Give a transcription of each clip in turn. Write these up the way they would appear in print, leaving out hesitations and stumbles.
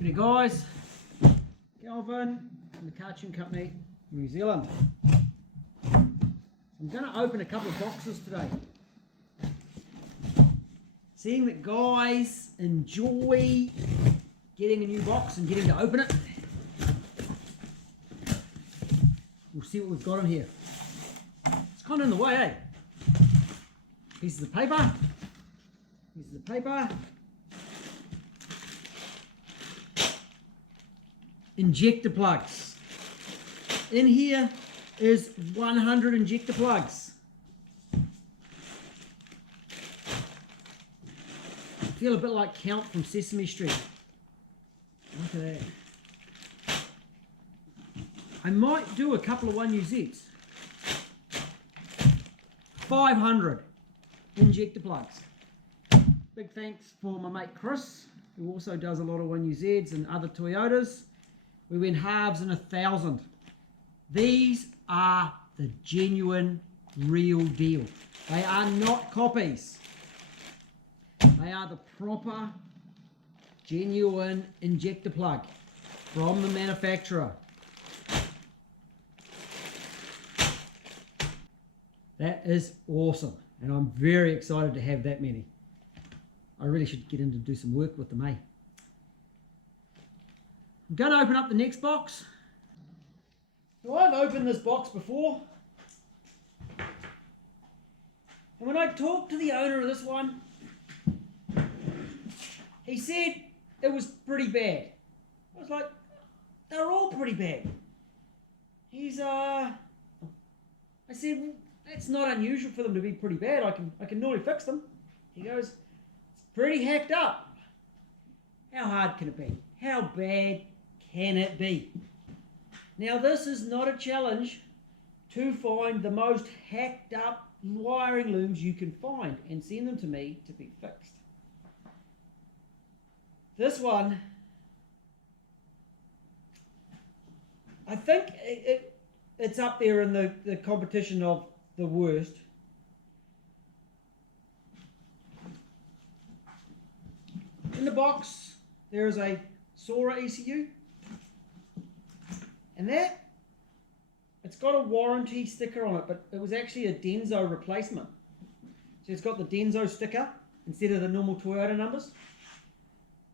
G'day guys, Calvin from the Cartoon Company, New Zealand. I'm going to open a couple of boxes today. Seeing that guys enjoy getting a new box and getting to open it. We'll see what we've got in here. It's kind of in the way, eh? Pieces of paper. Pieces of paper. Injector plugs. In here is 100 injector plugs. I feel a bit like Count from Sesame Street. Look at that. I might do a couple of 1UZs. 500 injector plugs. Big thanks for my mate Chris, who also does a lot of 1UZs and other Toyotas. We went halves and 1,000. These are the genuine, real deal. They are not copies. They are the proper, genuine injector plug from the manufacturer. That is awesome, and I'm very excited to have that many. I really should get in to do some work with them, eh? I'm going to open up the next box. So I've opened this box before, and when I talked to the owner of this one, he said it was pretty bad. I was like, they're all pretty bad. I said, that's not unusual for them to be pretty bad. I can normally fix them. He goes, it's pretty hacked up. How hard can it be? How bad can it be? Now this is not a challenge to find the most hacked up wiring looms you can find and send them to me to be fixed. This one, I think it's up there in the competition of the worst. In the box there is a Soarer ECU, and it's got a warranty sticker on it, but it was actually a Denso replacement. So it's got the Denso sticker instead of the normal Toyota numbers.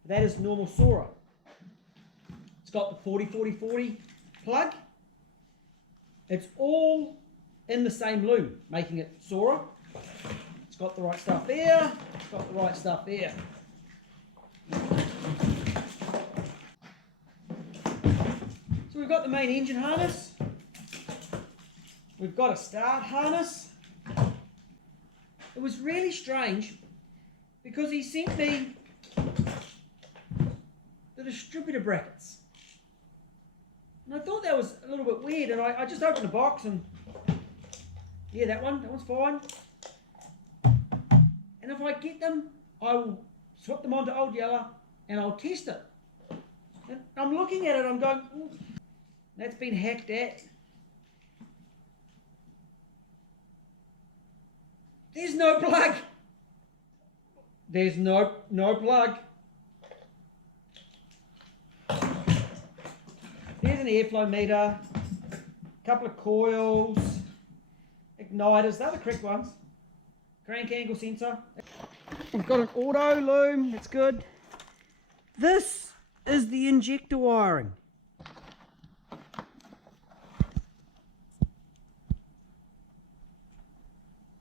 That is normal Soarer. It's got the 40-40-40 plug. It's all in the same loom, making it Soarer. It's got the right stuff there. It's got the right stuff there. So we've got the main engine harness. We've got a start harness. It was really strange because he sent me the distributor brackets. And I thought that was a little bit weird, and I just opened the box and yeah, that one's fine. And if I get them, I will swap them onto Old Yeller and I'll test it. And I'm looking at it, I'm going, ooh, that's been hacked at. There's no plug. There's no plug. There's an airflow meter, a couple of coils, igniters, they're the correct ones. Crank angle sensor. We've got an auto loom, that's good. This is the injector wiring.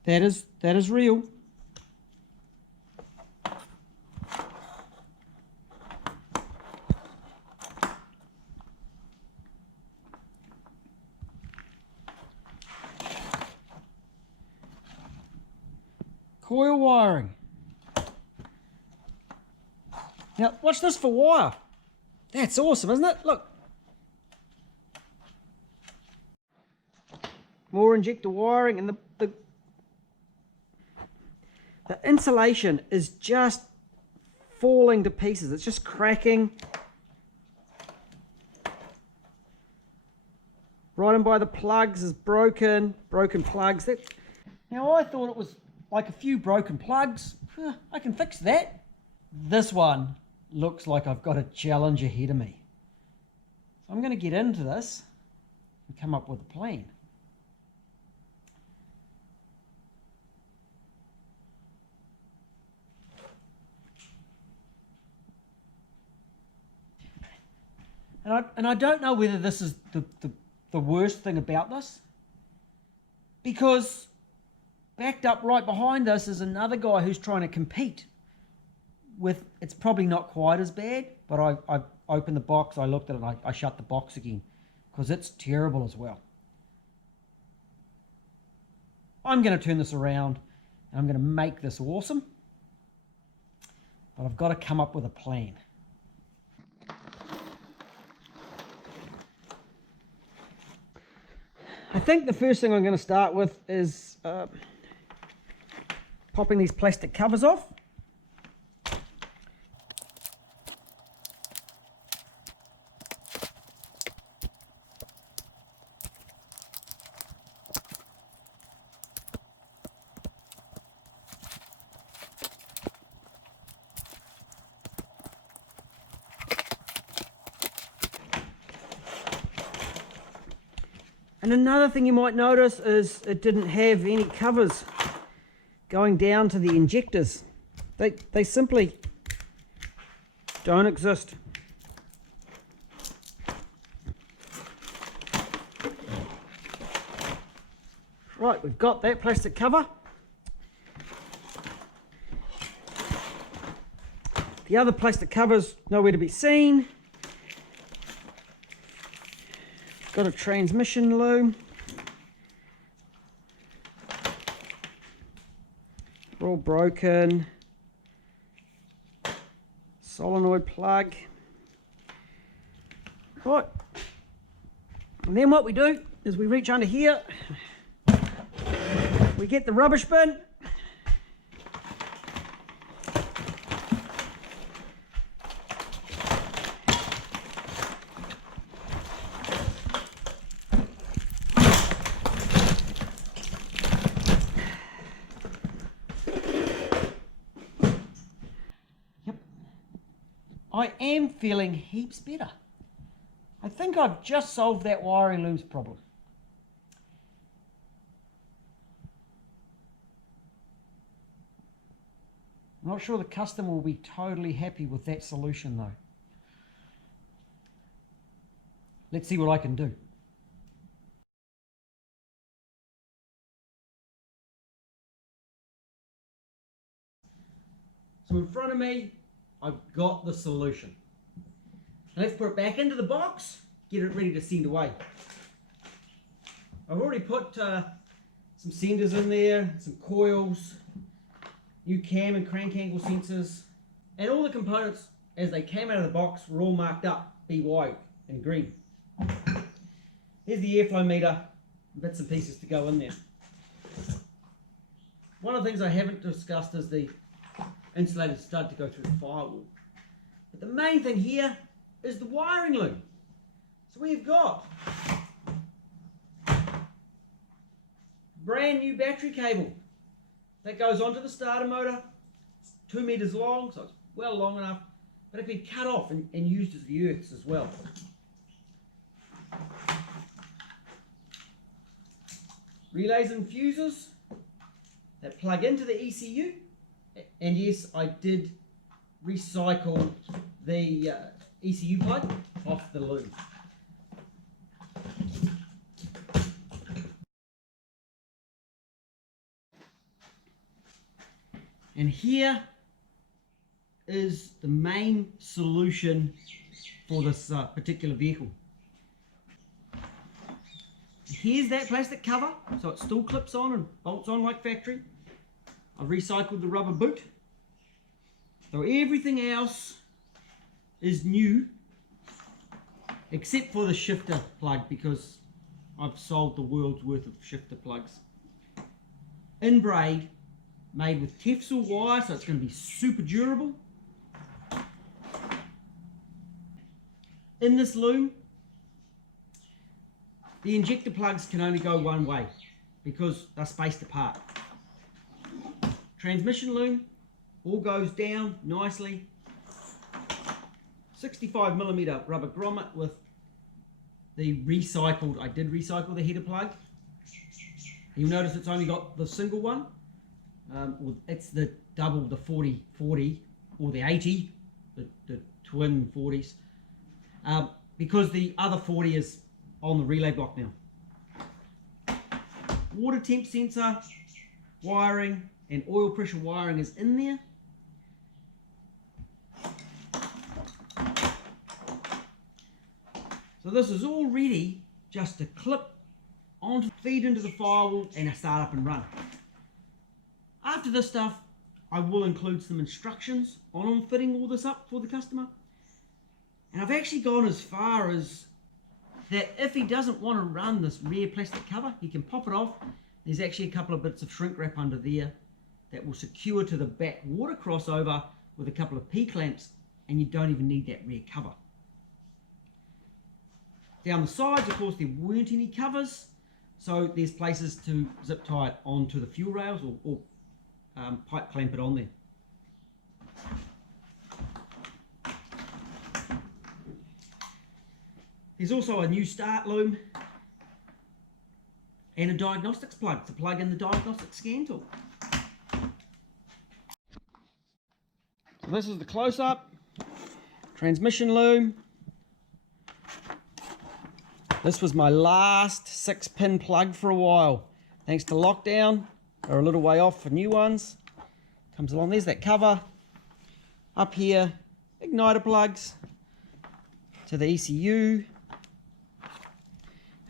That is real. Coil wiring. Now watch this for wire. That's awesome, isn't it? Look. More injector wiring, and the insulation is just falling to pieces. It's just cracking. Right in by the plugs is broken plugs. Now I thought it was like a few broken plugs. I can fix that. This one looks like I've got a challenge ahead of me. So I'm going to get into this and come up with a plan. And I don't know whether this is the worst thing about this, because backed up right behind us is another guy who's trying to compete with, it's probably not quite as bad, but I opened the box, I looked at it, I shut the box again, because it's terrible as well. I'm going to turn this around, and I'm going to make this awesome, but I've got to come up with a plan. I think the first thing I'm going to start with is popping these plastic covers off. And another thing you might notice is it didn't have any covers going down to the injectors. They simply don't exist. Right, we've got that plastic cover. The other plastic cover's nowhere to be seen. Got a transmission loom. They're all broken. Solenoid plug. Right. And then what we do is we reach under here. We get the rubbish bin. I am feeling heaps better. I think I've just solved that wiring looms problem. I'm not sure the customer will be totally happy with that solution though. Let's see what I can do. So in front of me, I've got the solution. Let's put it back into the box, get it ready to send away. I've already put some senders in there, some coils, new cam and crank angle sensors, and all the components as they came out of the box were all marked up, BY in green. Here's the airflow meter, bits and pieces to go in there. One of the things I haven't discussed is the insulated stud to go through the firewall. But the main thing here is the wiring loom. So we've got brand new battery cable that goes onto the starter motor. It's 2 meters long, so it's well long enough, but it can be cut off and used as the earths as well. Relays and fuses that plug into the ECU. And yes, I did recycle the ECU plug off the loom. And here is the main solution for this particular vehicle. Here's that plastic cover, so it still clips on and bolts on like factory. I've recycled the rubber boot. So everything else is new, except for the shifter plug, because I've sold the world's worth of shifter plugs. In braid, made with Tefsol wire, so it's going to be super durable. In this loom, the injector plugs can only go one way because they're spaced apart. Transmission loom all goes down nicely 65mm rubber grommet with the recycled, I did recycle the header plug. You'll notice it's only got the single one. It's the double, the 40/40 or the 80, the twin 40s, because the other 40 is on the relay block now. Water temp sensor wiring and oil pressure wiring is in there. So this is all ready just to clip onto, feed into the firewall and start up and run. After this stuff, I will include some instructions on fitting all this up for the customer. And I've actually gone as far as that if he doesn't want to run this rear plastic cover, he can pop it off. There's actually a couple of bits of shrink wrap under there that will secure to the back water crossover with a couple of P-clamps, and you don't even need that rear cover. Down the sides, of course, there weren't any covers, so there's places to zip tie it onto the fuel rails or pipe clamp it on there. There's also a new start loom and a diagnostics plug to plug in the diagnostic scan tool. So this is the close-up transmission loom. This was my last 6-pin plug for a while. Thanks to lockdown, they're a little way off for new ones. Comes along, there's that cover. Up here, igniter plugs to the ECU.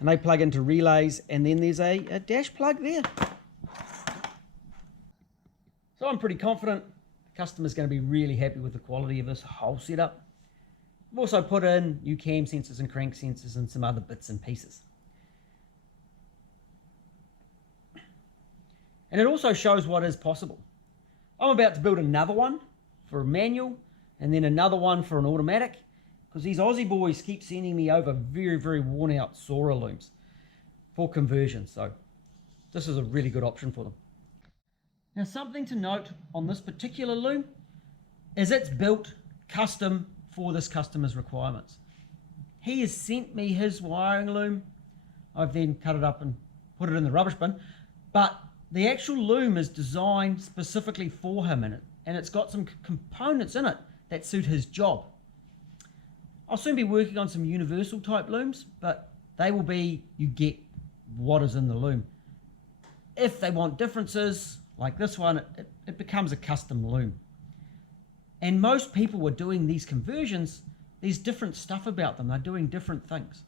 And they plug into relays, and then there's a dash plug there. So I'm pretty confident the customer's going to be really happy with the quality of this whole setup. I've also put in new cam sensors and crank sensors and some other bits and pieces. And it also shows what is possible. I'm about to build another one for a manual and then another one for an automatic, because these Aussie boys keep sending me over very, very worn out Soarer looms for conversion. So this is a really good option for them. Now, something to note on this particular loom is it's built custom for this customer's requirements. He has sent me his wiring loom. I've then cut it up and put it in the rubbish bin, but the actual loom is designed specifically for him in it, and it's got some components in it that suit his job. I'll soon be working on some universal type looms, but they will be, you get what is in the loom. If they want differences, like this one, it becomes a custom loom. And most people are doing these conversions, there's different stuff about them, they're doing different things.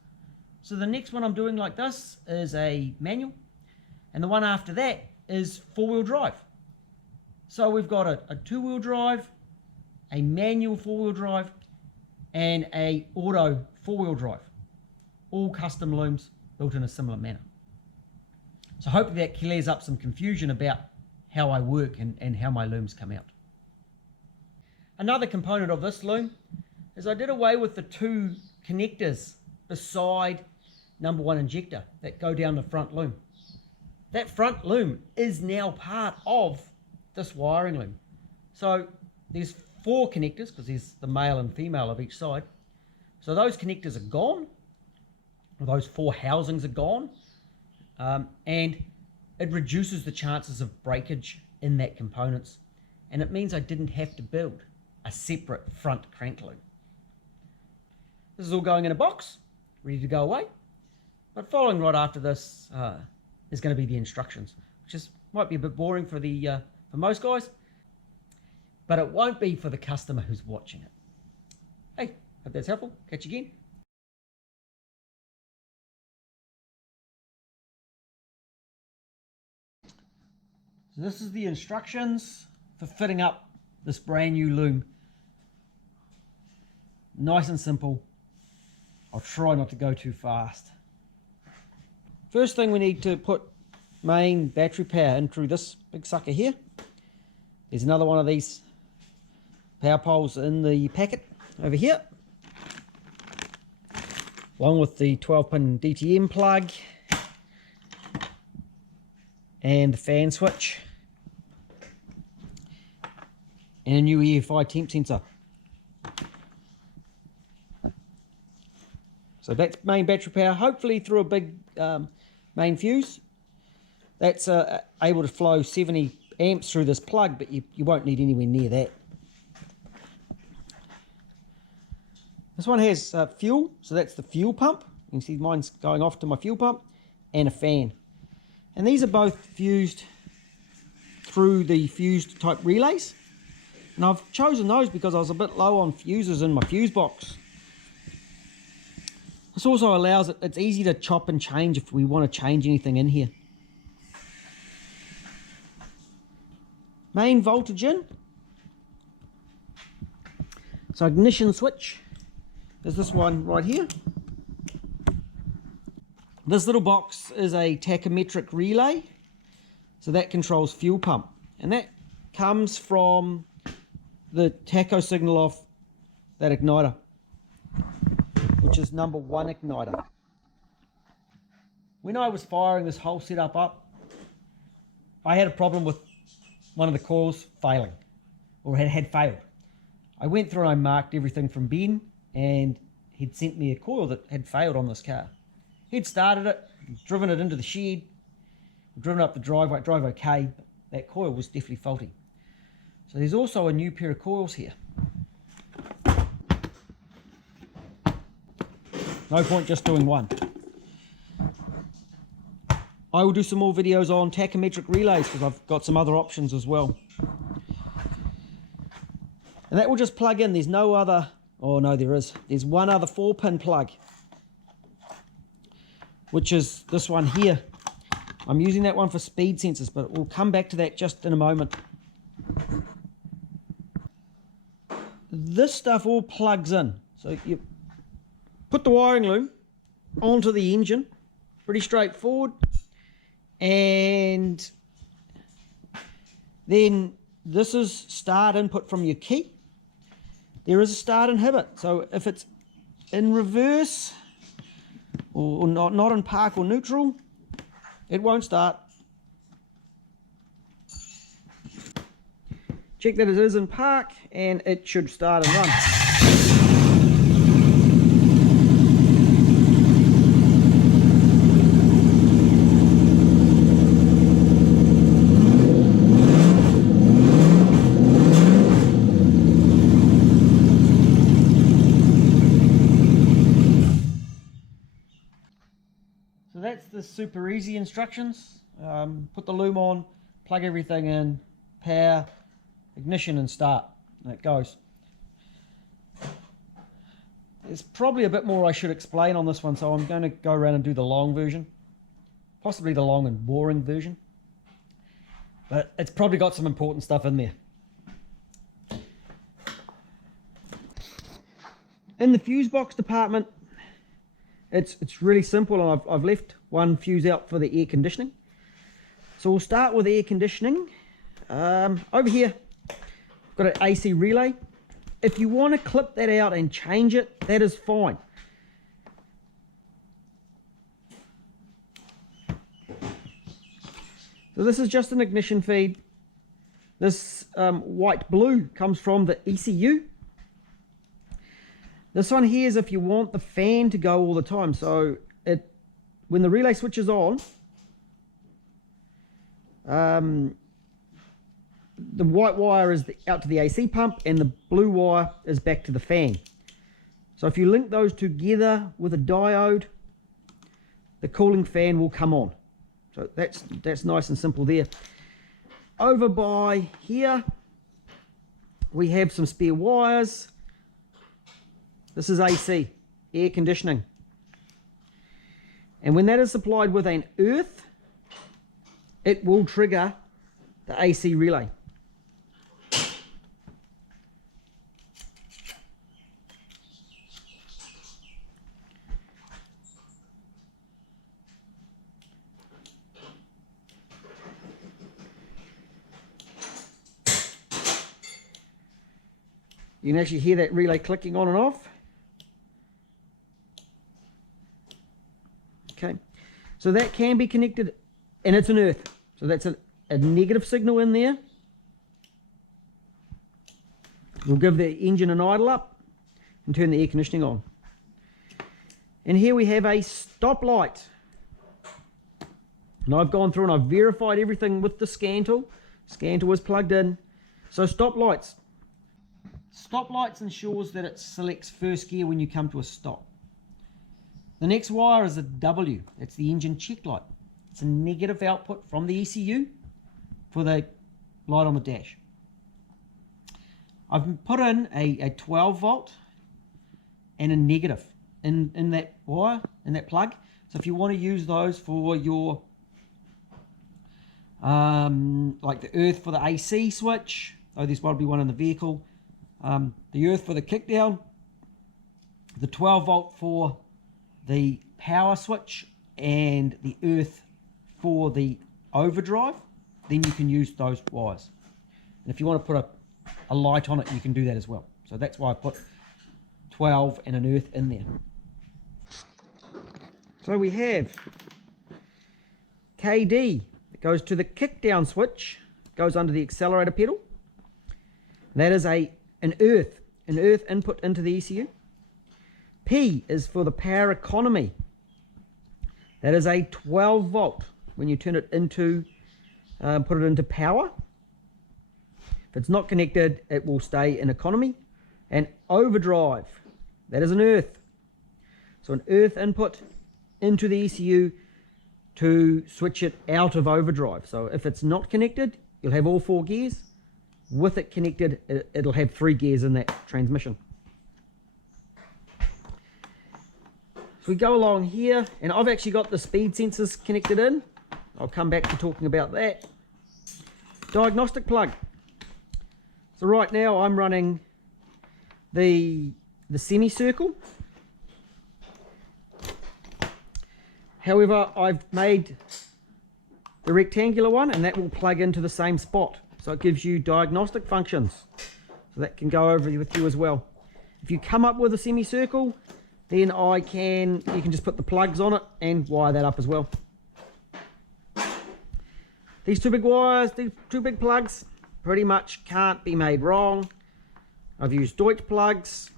So the next one I'm doing like this is a manual, and the one after that is 4-wheel drive. So we've got a 2-wheel drive, a manual 4-wheel drive, and a auto 4-wheel drive. All custom looms built in a similar manner. So hopefully that clears up some confusion about how I work and how my looms come out. Another component of this loom is I did away with the 2 connectors beside number 1 injector that go down the front loom. That front loom is now part of this wiring loom. So there's 4 connectors, because there's the male and female of each side. So those connectors are gone, or those 4 housings are gone, and it reduces the chances of breakage in that components, and it means I didn't have to build a separate front crank loom. This is all going in a box, ready to go away, but following right after this is going to be the instructions, which might be a bit boring for most guys, but it won't be for the customer who's watching it. Hey, hope that's helpful. Catch you again. So this is the instructions for fitting up this brand new loom. Nice and simple. I'll try not to go too fast. First thing, we need to put main battery power in through this big sucker here. There's another one of these power poles in the packet over here, along with the 12-pin DTM plug and the fan switch and a new EFI temp sensor. So that's main battery power, hopefully through a big main fuse. That's able to flow 70 amps through this plug, but you won't need anywhere near that. This one has fuel, so that's the fuel pump. You can see mine's going off to my fuel pump, and a fan. And these are both fused through the fused type relays. And I've chosen those because I was a bit low on fuses in my fuse box. This also allows it's easy to chop and change if we want to change anything in here. Main voltage in. So ignition switch. There's this one right here. This little box is a tachometric relay. So that controls fuel pump. And that comes from the tacho signal off that igniter, which is number 1 igniter. When I was firing this whole setup up, I had a problem with one of the coils failing, or had failed. I went through and I marked everything from Ben, and he'd sent me a coil that had failed on this car. He'd started it, driven it into the shed, driven up the driveway, it drove okay, but that coil was definitely faulty. So there's also a new pair of coils here. No point just doing one. I will do some more videos on tachometric relays because I've got some other options as well. And that will just plug in. There's no other, oh no there is. There's one other 4-pin plug, which is this one here. I'm using that one for speed sensors, but we'll come back to that just in a moment. This stuff all plugs in. So you put the wiring loom onto the engine, pretty straightforward, and then this is start input from your key. There is a start inhibit, so if it's in reverse or not in park or neutral, it won't start. Check that it is in park and it should start and run. So that's the super easy instructions. Put the loom on, plug everything in, power, ignition and start, and it goes. There's probably a bit more I should explain on this one, so I'm going to go around and do the long version, possibly the long and boring version, but it's probably got some important stuff in there. In the fuse box department, it's really simple, and I've left one fuse out for the air conditioning. So we'll start with air conditioning. Over here got an AC relay. If you want to clip that out and change it, that is fine. So this is just an ignition feed. This white blue comes from the ECU. This one here is if you want the fan to go all the time. So when the relay switches on, the white wire is out to the AC pump and the blue wire is back to the fan. So if you link those together with a diode, the cooling fan will come on. So that's nice and simple there. Over by here we have some spare wires. This is AC, air conditioning. And when that is supplied with an earth, it will trigger the AC relay. You can actually hear that relay clicking on and off. Okay, so that can be connected, and it's an earth. So that's a negative signal in there. We'll give the engine an idle up and turn the air conditioning on. And here we have a stop light. And I've gone through and I've verified everything with the scan tool. Scan tool is plugged in. So stop lights. Stop lights ensures that it selects first gear when you come to a stop. The next wire is a W. That's the engine check light. It's a negative output from the ECU for the light on the dash. I've put in a 12 volt and a negative in that wire, in that plug. So if you want to use those for your like the earth for the AC switch, though there's probably one in the vehicle, the earth for the kickdown, the 12 volt for the power switch, and the earth for the overdrive, then you can use those wires. And if you want to put a light on it, you can do that as well. So that's why I put 12 and an earth in there. So we have KD. It goes to the kick down switch, goes under the accelerator pedal. That is an earth input into the ECU. P is for the power economy. That is a 12 volt when you turn it into, put it into power. If it's not connected, it will stay in economy. And overdrive, that is an earth. So an earth input into the ECU to switch it out of overdrive. So if it's not connected, you'll have all 4 gears. With it connected, it'll have 3 gears in that transmission. So we go along here, and I've actually got the speed sensors connected in. I'll come back to talking about that. Diagnostic plug. So right now I'm running the semicircle. However, I've made the rectangular one, and that will plug into the same spot. So it gives you diagnostic functions. So that can go over with you as well. If you come up with a semicircle, then you can just put the plugs on it and wire that up as well. These 2 big wires, these 2 big plugs, pretty much can't be made wrong. I've used Deutsch plugs.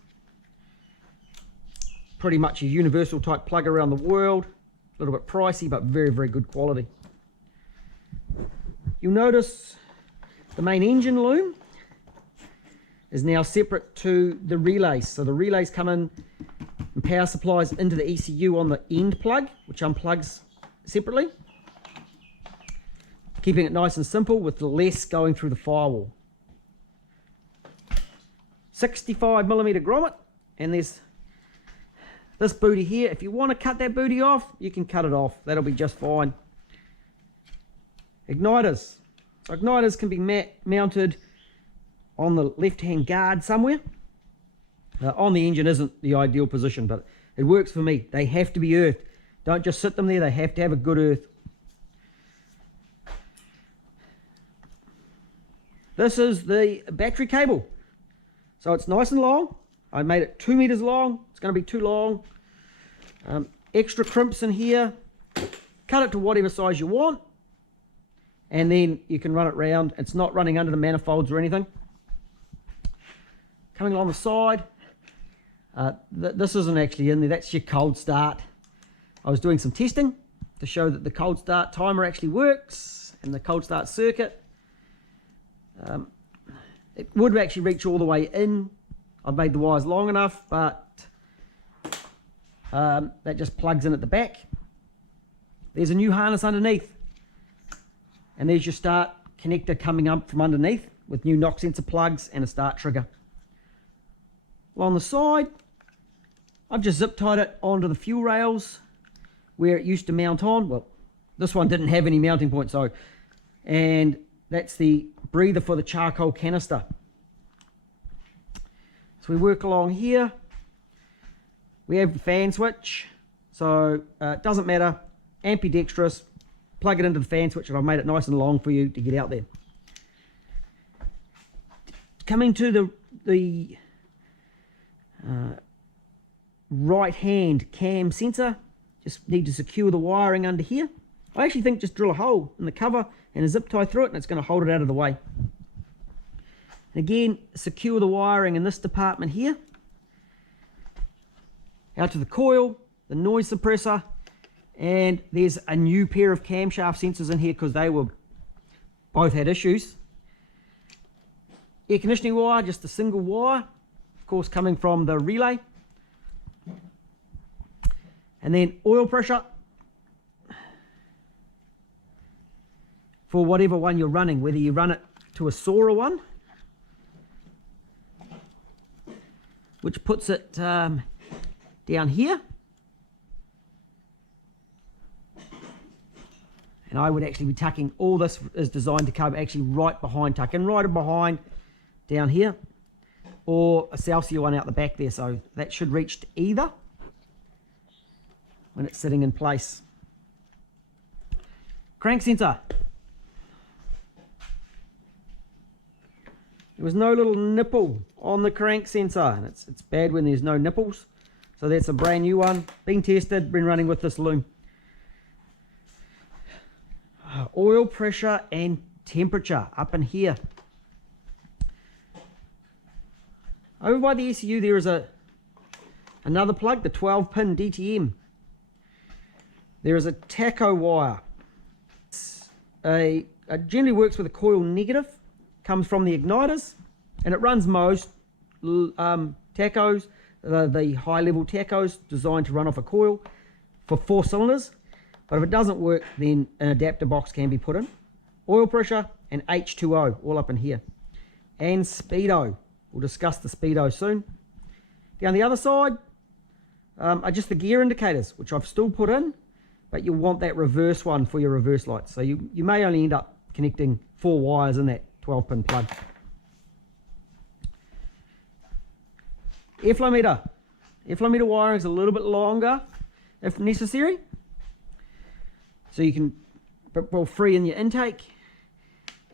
Pretty much a universal type plug around the world. A little bit pricey, but very, very good quality. You'll notice the main engine loom is now separate to the relays. So the relays come in and power supplies into the ECU on the end plug, which unplugs separately. Keeping it nice and simple with less going through the firewall. 65mm grommet, and there's this booty here. If you want to cut that booty off, you can cut it off. That'll be just fine. Igniters. So igniters can be mounted on the left-hand guard somewhere. On the engine isn't the ideal position, but it works for me. They have to be earthed. Don't just sit them there. They have to have a good earth. This is the battery cable. So it's nice and long. I made it 2 meters long. It's going to be too long. Extra crimps in here. Cut it to whatever size you want. And then you can run it round. It's not running under the manifolds or anything. Coming along the side. This isn't actually in there. That's your cold start. I was doing some testing to show that the cold start timer actually works. And the cold start circuit. It would actually reach all the way in. I've made the wires long enough, but that just plugs in at the back. There's a new harness underneath, and there's your start connector coming up from underneath with new knock sensor plugs and a start trigger. Along the side, I've just zip tied it onto the fuel rails where it used to mount on. Well, this one didn't have any mounting point, and that's the breather for the charcoal canister. So we work along here. We have the fan switch. So it doesn't matter. Ambidextrous. Plug it into the fan switch, and I've made it nice and long for you to get out there. Coming to the right hand cam sensor. Just need to secure the wiring under here. I actually think just drill a hole in the cover and a zip tie through it, and it's going to hold it out of the way. And again, secure the wiring in this department here. Out to the coil, the noise suppressor, and there's a new pair of camshaft sensors in here because they were both had issues. Air conditioning wire, just a single wire, of course coming from the relay. And then oil pressure for whatever one you're running, whether you run it to a Soarer one, which puts it down here. And I would actually be tucking, all this is designed to come actually right behind, tuck in right behind down here, or a Celsius one out the back there, so that should reach to either when it's sitting in place. Crank sensor. There was no little nipple on the crank sensor, and it's bad when there's no nipples. So that's a brand new one, been tested, been running with this Loom. Oil pressure and temperature up in here. Over by the ECU there is another plug, the 12-pin DTM. There is a tacho wire. It generally works with a coil negative, comes from the igniters, and it runs most tachos, the high level tachos designed to run off a coil for 4 cylinders. But if it doesn't work, then an adapter box can be put in. Oil pressure and H2O all up in here. And speedo. We'll discuss the speedo soon. Down the other side are just the gear indicators, which I've still put in, but you'll want that reverse one for your reverse lights. So you may only end up connecting 4 wires in that 12-pin plug. Airflow meter. Airflow meter wiring is a little bit longer if necessary. So you can free in your intake.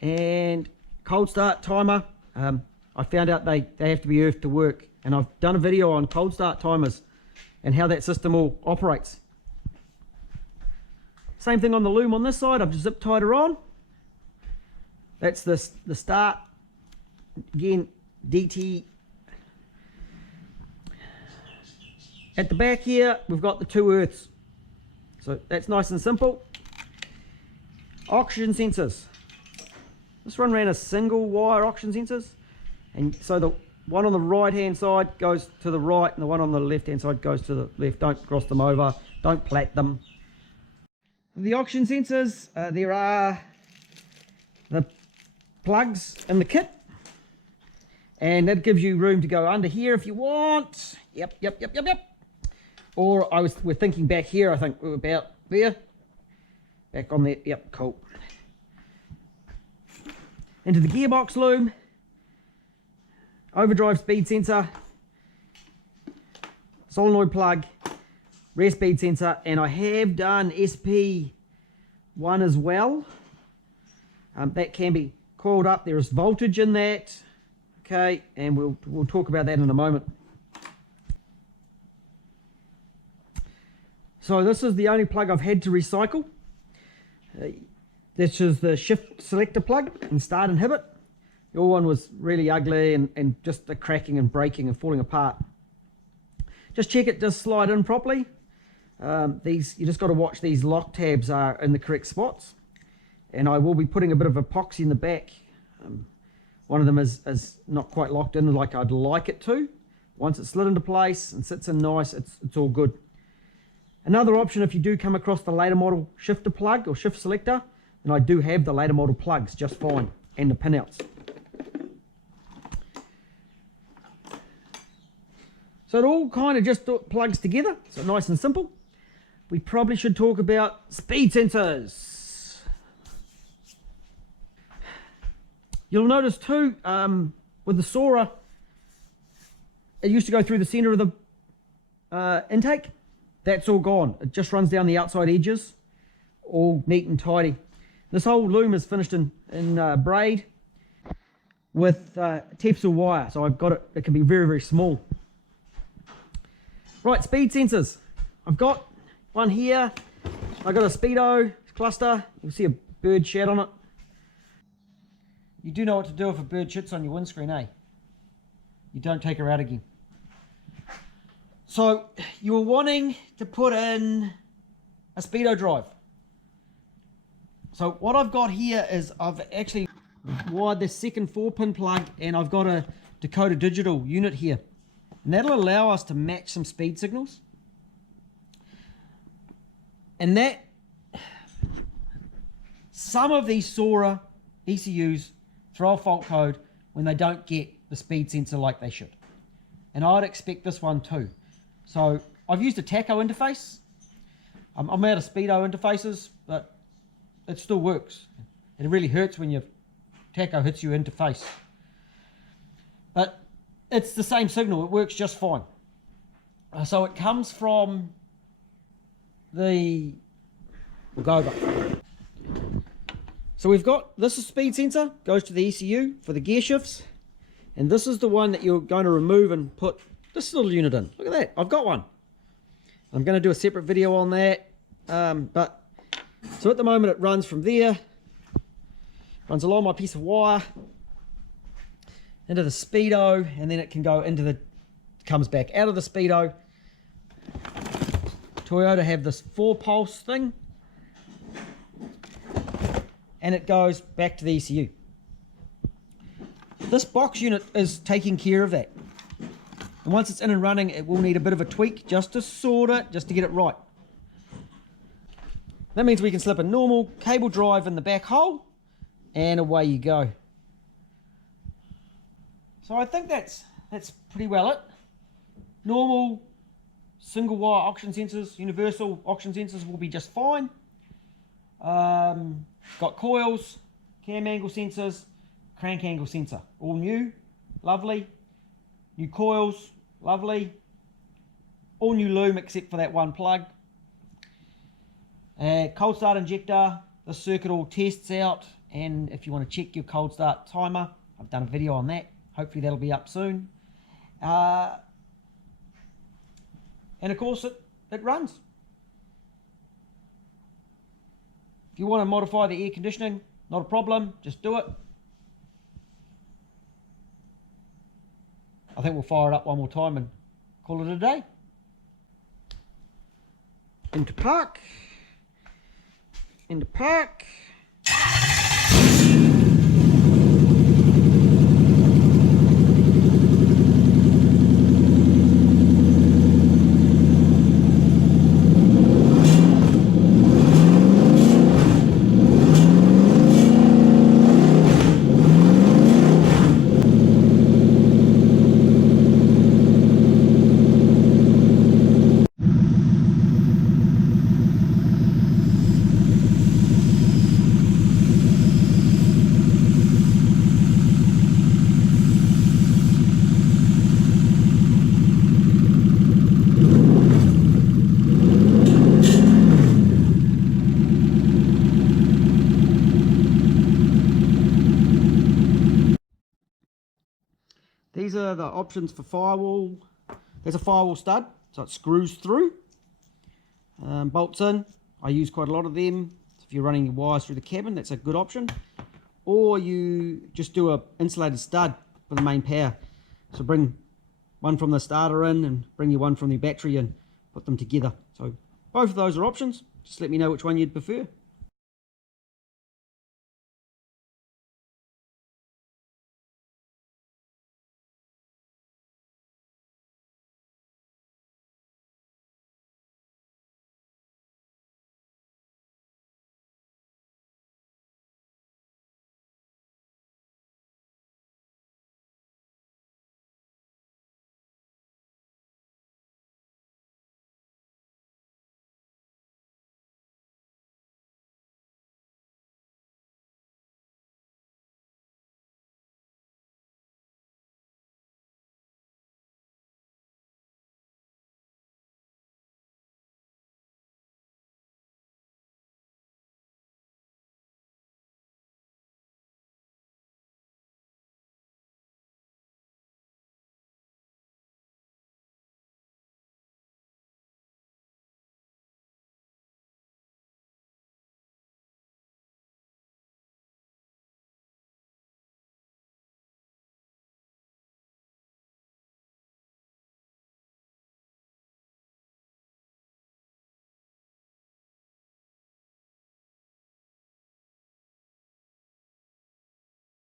And cold start timer. I found out they have to be earthed to work. And I've done a video on cold start timers and how that system all operates. Same thing on the Loom on this side. I've just zip tied her on. That's the start. Again, DT. At the back here, we've got the 2 earths. So that's nice and simple. Oxygen sensors. This one ran a single wire oxygen sensors. And so the one on the right hand side goes to the right and the one on the left hand side goes to the left. Don't cross them over. Don't plait them. The oxygen sensors, there are the plugs in the kit. And that gives you room to go under here if you want. Yep. Or we're thinking back here, I think we were about there. Back on there, yep, cool. Into the gearbox Loom. Overdrive speed sensor. Solenoid plug. Rear speed sensor. And I have done SP1 as well. That can be coiled up. There is voltage in that. Okay, and we'll talk about that in a moment. So this is the only plug I've had to recycle. This is the shift selector plug and start inhibit. The old one was really ugly and just cracking and breaking and falling apart. Just check it does slide in properly. You just got to watch these lock tabs are in the correct spots. And I will be putting a bit of epoxy in the back. One of them is not quite locked in like I'd like it to. Once it's slid into place and sits in nice, it's all good. Another option, if you do come across the later model shifter plug or shift selector, and I do have the later model plugs just fine, and the pinouts. So it all kind of just plugs together, so nice and simple. We probably should talk about speed sensors. You'll notice too, with the Soarer, it used to go through the center of the intake. That's all gone. It just runs down the outside edges, all neat and tidy. This whole Loom is finished in braid with Tefsel wire, so I've got it. It can be very, very small. Right, speed sensors. I've got one here. I've got a speedo cluster. You'll see a bird shat on it. You do know what to do if a bird shits on your windscreen, eh? You don't take her out again. So you're wanting to put in a speedo drive. So what I've got here is I've actually wired the second 4-pin plug, and I've got a decoder digital unit here, and that'll allow us to match some speed signals. And that some of these Soarer ECUs throw a fault code when they don't get the speed sensor like they should, and I'd expect this one too. So I've used a tacho interface. I'm out of speedo interfaces, but it still works. It really hurts when your tacho hits you interface, but it's the same signal. It works just fine. So it comes from the, we'll go over. So we've got, this is speed sensor, goes to the ECU for the gear shifts, and this is the one that you're going to remove and put this little unit in. Look at that, I've got one. I'm going to do a separate video on that, but so at the moment it runs from there, runs along my piece of wire into the speedo, and then it can go into the, comes back out of the speedo. Toyota have this 4-pulse thing, and it goes back to the ECU. This box unit is taking care of that, and once it's in and running, it will need a bit of a tweak just to sort it, just to get it right. That means we can slip a normal cable drive in the back hole, and away you go. So I think that's pretty well it. Normal single wire auction sensors, universal auction sensors will be just fine. Got coils, cam angle sensors, crank angle sensor, all new, lovely. New coils, lovely. All new Loom except for that one plug. Cold start injector, the circuit all tests out, and if you want to check your cold start timer, I've done a video on that. Hopefully that'll be up soon. And of course it runs. If you want to modify the air conditioning, not a problem, just do it. I think we'll fire it up one more time and call it a day. Into park. Into park. These are the options for firewall. There's a firewall stud, so it screws through, bolts in. I use quite a lot of them. If you're running your wires through the cabin, that's a good option. Or you just do a insulated stud for the main power. So bring one from the starter in and bring your one from the battery and put them together. So both of those are options. Just let me know which one you'd prefer.